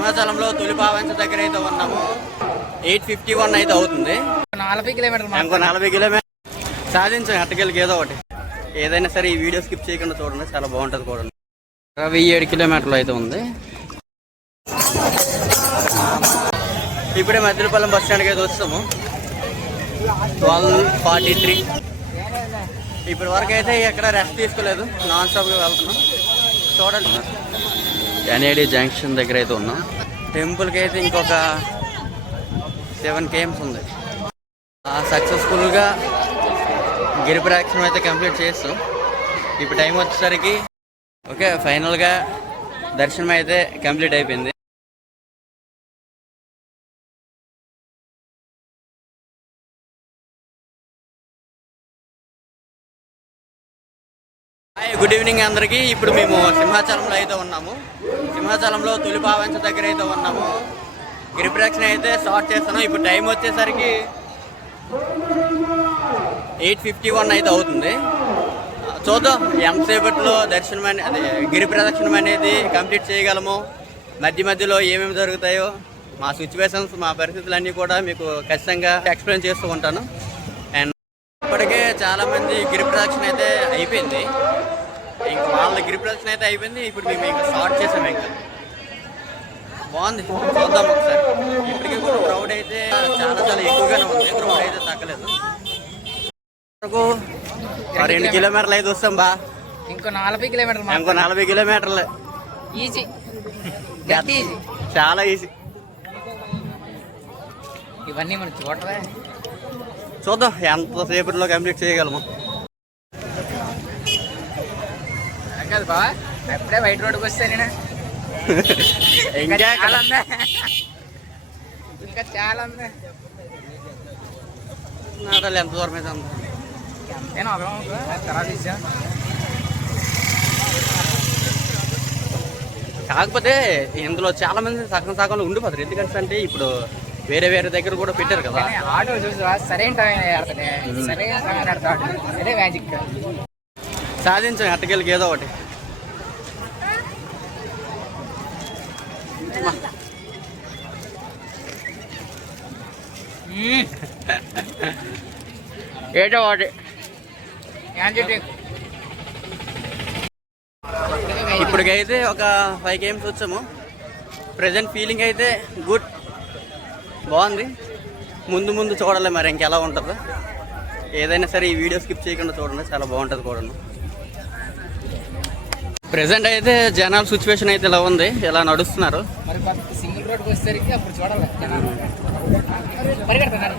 సింహాచలంలో తొలిపావంచ దగ్గర అయితే ఉన్నాము. 8:51 అయితే అవుతుంది. 40 కిలోమీటర్లు ఇంకో 40 కిలోమీటర్లు సాధించాం. అట్టకెళ్ళకి ఏదో ఒకటి, ఏదైనా సరే ఈ వీడియో స్కిప్ చేయకుండా చూడండి, చాలా బాగుంటుంది కూడా. 27 కిలోమీటర్లు అయితే ఉంది. ఇప్పుడే మద్దిలపాలెం బస్ స్టాండ్కి అయితే వచ్చాము. 12:43. ఇప్పటి వరకు అయితే ఎక్కడ రెస్ట్ తీసుకోలేదు, నాన్ స్టాప్గా వెళ్తున్నాం. చూడండి, ఎన్ఏడి జంక్షన్ దగ్గర అయితే ఉన్నాం. టెంపుల్కి అయితే ఇంకొక 7 km ఉంది. సక్సెస్ఫుల్గా గిరి ప్రదక్షిణం అయితే కంప్లీట్ చేస్తాం. ఇప్పుడు టైం వచ్చేసరికి ఓకే, ఫైనల్గా దర్శనం అయితే కంప్లీట్ అయిపోయింది. గుడ్ ఈవినింగ్ అందరికీ. ఇప్పుడు మేము సింహాచలంలో అయితే ఉన్నాము. సింహాచలంలో తొలిపావంచ దగ్గర అయితే ఉన్నాము. గిరి ప్రదక్షిణ అయితే స్టార్ట్ చేస్తాను. ఇప్పుడు టైం వచ్చేసరికి 8:51 అయితే అవుతుంది. చూద్దాం ఎంతసేపట్లో దర్శనం అదే గిరి ప్రదక్షిణం అనేది కంప్లీట్ చేయగలము. మధ్య మధ్యలో ఏమేమి జరుగుతాయో మా సిచ్యువేషన్స్, మా పరిస్థితులన్నీ కూడా మీకు ఖచ్చితంగా ఎక్స్ప్లెయిన్ చేస్తూ ఉంటాను. అండ్ ఇప్పటికే చాలామంది గిరి ప్రదక్షిణ అయితే అయిపోయింది. ఇంకా వాళ్ళ గిరి ప్రదక్షిణ అయితే అయిపోయింది. ఇప్పుడు మేము ఇంకా స్టార్ట్ చేసాము. ఇంకా బాగుంది, చూద్దాం ఒకసారి. ఇప్పటికీ కూడా క్రౌడ్ అయితే చాలా ఎక్కువగానే ఉంది, క్రౌడ్ అయితే తగ్గలేదు. 2 కిలోమీటర్లు అయితే వస్తాం బా. ఇంకో 40 కిలోమీటర్లు. ఇంకో 40 కిలోమీటర్లు. ఈజీ, చాలా ఈజీ. ఇవన్నీ మనం చూడరా, చూద్దాం ఎంతసేపట్లో కంప్లీట్ చేయగలము. కాదు బా, ఎప్పుడే వైట్ రోడ్కి వస్తే నేను ఇంకా చాలా ఉంది. నాటలు ఎంత దూరం అయితే అంత. ఎంతైనా తర్వాత ఇచ్చా. కాకపోతే ఇందులో చాలా మంది సగంలో ఉండిపోతారు. ఎందుకంటే ఇప్పుడు వేరే దగ్గర కూడా పెట్టారు కదా. ఆటో చూసి సరైన టైం ఆడతానే, సరైన టైం ఆడతాడు. అదే మ్యాజిక్. సాధించాం అట్టకెళ్ళకి ఏదో ఒకటి. ఏదో ఒకటి. ఇప్పటికైతే ఒక 5 km వచ్చాము. ప్రజెంట్ ఫీలింగ్ అయితే గుడ్, బాగుంది. ముందు చూడాలి మరి ఇంకెలా ఉంటుందో. ఏదైనా సరే ఈ వీడియో స్కిప్ చేయకుండా చూడండి, చాలా బాగుంటుంది కూడా. ప్రెసెంట్ అయితే జనాల సిచ్యువేషన్ అయితే ఇలా ఉంది, ఇలా నడుస్తున్నారు. కుర్రోడు పరిగెడుతున్నారు.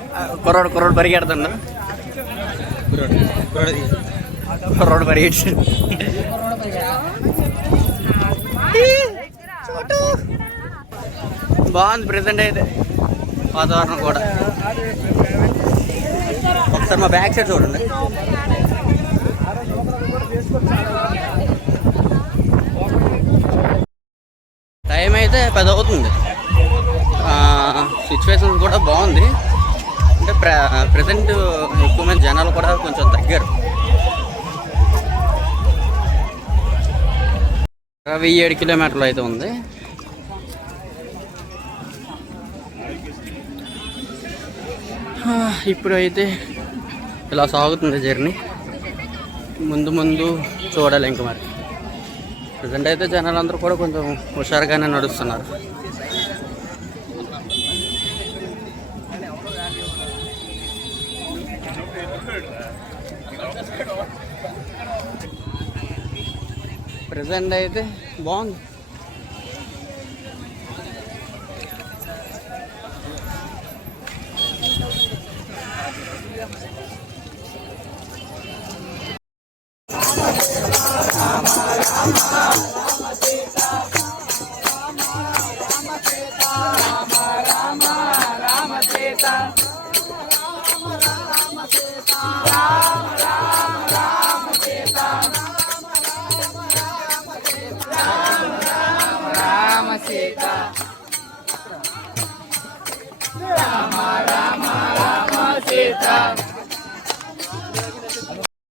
కుర్రోడు పరిగెట్టి బాగుంది ప్రెసెంట్ అయితే వాతావరణం కూడా. ఒకసారి మా బ్యాక్ సైడ్ చూడండి. టైం అయితే 10 అవుతుంది. సిచ్యువేషన్ కూడా బాగుంది. అంటే ప్రజెంట్ ఎక్కువ మంది జనాలు కూడా కొంచెం తగ్గారు. 27 కిలోమీటర్లు అయితే ఉంది. ఇప్పుడు అయితే ఇలా సాగుతుంది జర్నీ. ముందు చూడాలి ఇంకా మరి. ప్రజెంట్ అయితే జనాలందరూ కూడా కొంచెం హుషారుగానే నడుస్తున్నారు. ప్రజెంట్ అయితే బాగుంది.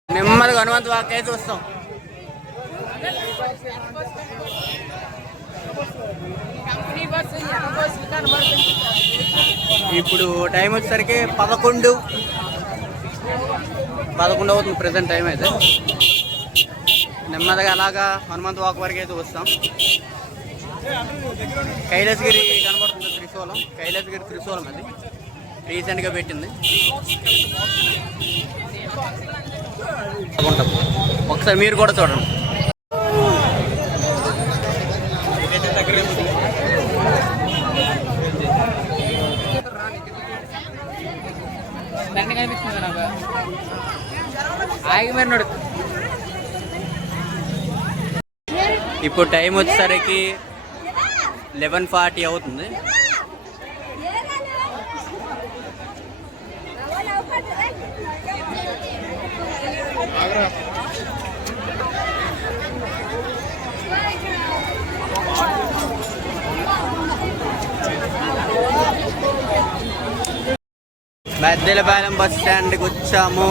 నెమ్మదిగా హనుమంత వాక్ అయితే వస్తాం. కంపెనీ ఇప్పుడు టైం వచ్చేసరికి 11 అవుతుంది ప్రజెంట్ టైం అయితే. నెమ్మదిగా అలాగా హనుమంత్ వాక్ వరకు అయితే వస్తాం. కైలాసగిరి కనబడుతుంది, త్రిశూలం అది రీసెంట్గా పెట్టింది. ఒకసారి మీరు కూడా చూడండి. కనిపిస్తుంది నాకు ఆగి మరి. ఇప్పుడు టైం వచ్చేసరికి 11:40 అవుతుంది. మద్దెలపాలెం బస్ స్టాండ్కి వచ్చాము.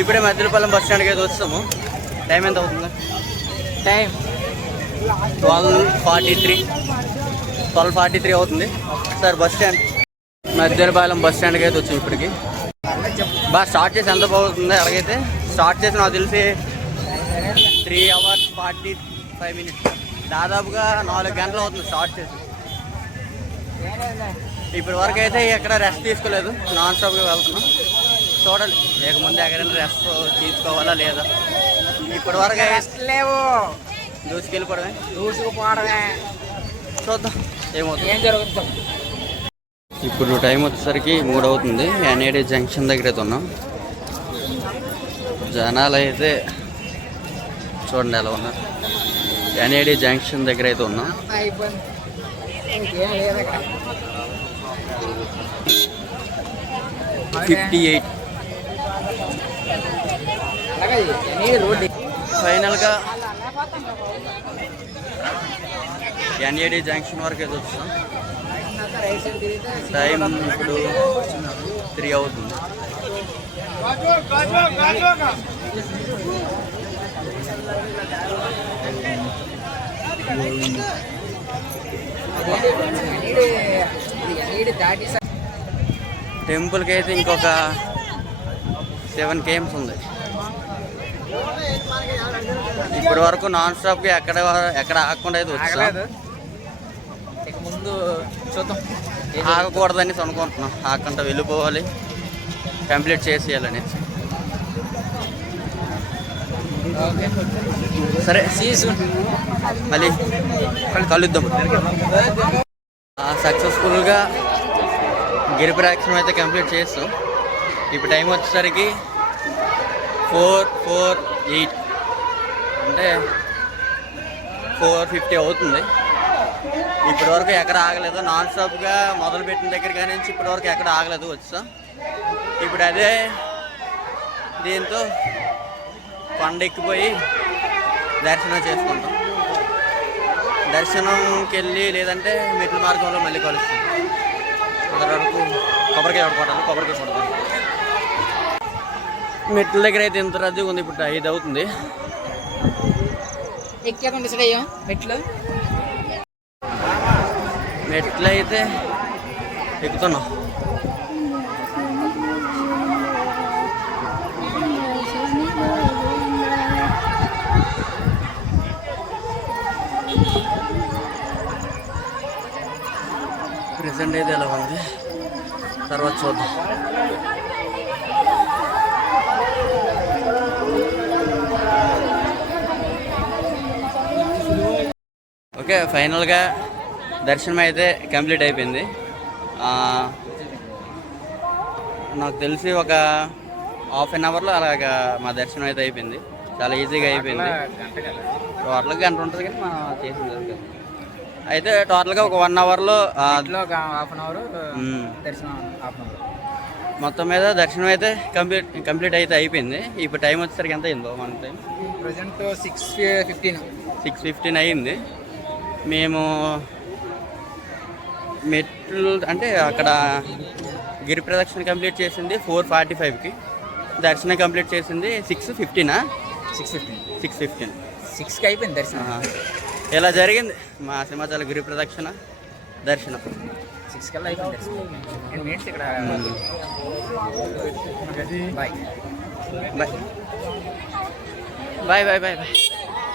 ఇప్పుడే మద్దెలపాలెం బస్ స్టాండ్కి అయితే వచ్చాము. టైం ఎంత అవుతుంది? టైం 12:43 అవుతుంది. Sir bus stand Maddilapalem bus స్టాండ్కి అయితే వచ్చాము. ఇప్పటికి బాగా స్టార్ట్ చేసి ఎంత బాగుంటుంది. అలాగైతే స్టార్ట్ చేసి నాకు తెలిసి 3 hours 45 minutes, దాదాపుగా 4 గంటలు అవుతుంది స్టార్ట్ చేసి. ఇప్పటి వరకు అయితే ఎక్కడ రెస్ట్ తీసుకోలేదు, నాన్ స్టాప్గా వెళ్తున్నాం. చూడాలి లేక ముందు ఎక్కడైనా రెస్ట్ తీసుకోవాలా లేదా. ఇప్పటి వరకు రెస్ట్ లేవు, దూసుకుపోవడమే. చూద్దాం ఏమవుతుంది, ఏం జరుగుతుంది. ఇప్పుడు టైం వచ్చేసరికి 3 అవుతుంది. ఎన్ఏడి జంక్షన్ దగ్గర అయితే ఉన్నాం. జనాలు అయితే చూడండి ఎలా ఉన్నారు. ఎన్ఏడి జంక్షన్ దగ్గర అయితే ఉన్నాం. 58 ఫైనల్గా ఎన్ఏడి జంక్షన్ వరకు అయితే వచ్చాం. టైం ఇప్పుడు 3 అవుతుంది. టెంపుల్కి అయితే ఇంకొక 7 km ఉంది. ఇప్పటి వరకు నాన్ స్టాప్గా ఎక్కడ ఆగకుండా అయితే వచ్చాం. ముందు చూద్దాం, ఆగకూడదని అనుకుంటున్నాం. ఆగకుండా వెళ్ళిపోవాలి, కంప్లీట్ చేసేయాలని. సరే మళ్ళీ కలుద్దాం. సక్సెస్ఫుల్గా గిరి ప్రదక్షిణం అయితే కంప్లీట్ చేస్తాం. ఇప్పుడు టైం వచ్చేసరికి 4:48 అంటే 4:50 అవుతుంది. ఇప్పటి వరకు ఎక్కడ ఆగలేదు. నాన్ స్టాప్గా మొదలుపెట్టిన దగ్గర కానీ నుంచి ఇప్పటి వరకు ఎక్కడ ఆగలేదు వచ్చాం. ఇప్పుడు అదే దీంతో కొండెక్కిపోయి దర్శనం చేసుకుంటాం. దర్శనంకి వెళ్ళి లేదంటే మెట్ల మార్గంలో మళ్ళీ కలుస్తాం. అక్కడ వరకు కొబ్బరికాయ కొడతాం. మెట్ల దగ్గర అయితే ఇంత రద్దీ ఉంది. ఇప్పుడు 5 అవుతుంది. ఎక్కాక డిసైడ్ అయ్యాం. మెట్లు అయితే ఎక్కుతున్నాం. ప్రెసెంట్ అయితే ఎలా ఉంది, తర్వాత చూద్దాం. ఓకే, ఫైనల్గా దర్శనం అయితే కంప్లీట్ అయిపోయింది. నాకు తెలిసి ఒక 1/2 అవర్లో అలాగా మా దర్శనం అయితే అయిపోయింది. చాలా ఈజీగా అయిపోయింది. టోటల్గా గంట ఉంటుంది కానీ మనం చేసింది. అయితే టోటల్గా ఒక 1 అవర్లో మొత్తం మీద దర్శనం అయితే కంప్లీట్ అయితే అయిపోయింది. ఇప్పుడు టైం వచ్చేసరికి ఎంత అయిందో మన టైం ప్రజెంట్ 6:15 అయ్యింది. మేము మెట్లు అంటే అక్కడ గిరి ప్రదక్షిణ కంప్లీట్ చేసింది 4:45కి, దర్శనం కంప్లీట్ చేసింది 6:15. 6కి అయిపోయింది దర్శనం. ఇలా జరిగింది మా సింహాచల గిరి ప్రదక్షిణ దర్శనం. 6 కల్లా అయిపోయింది దర్శనం. నేను మీన్స్ ఇక్కడ bye bye bye bye bye bye.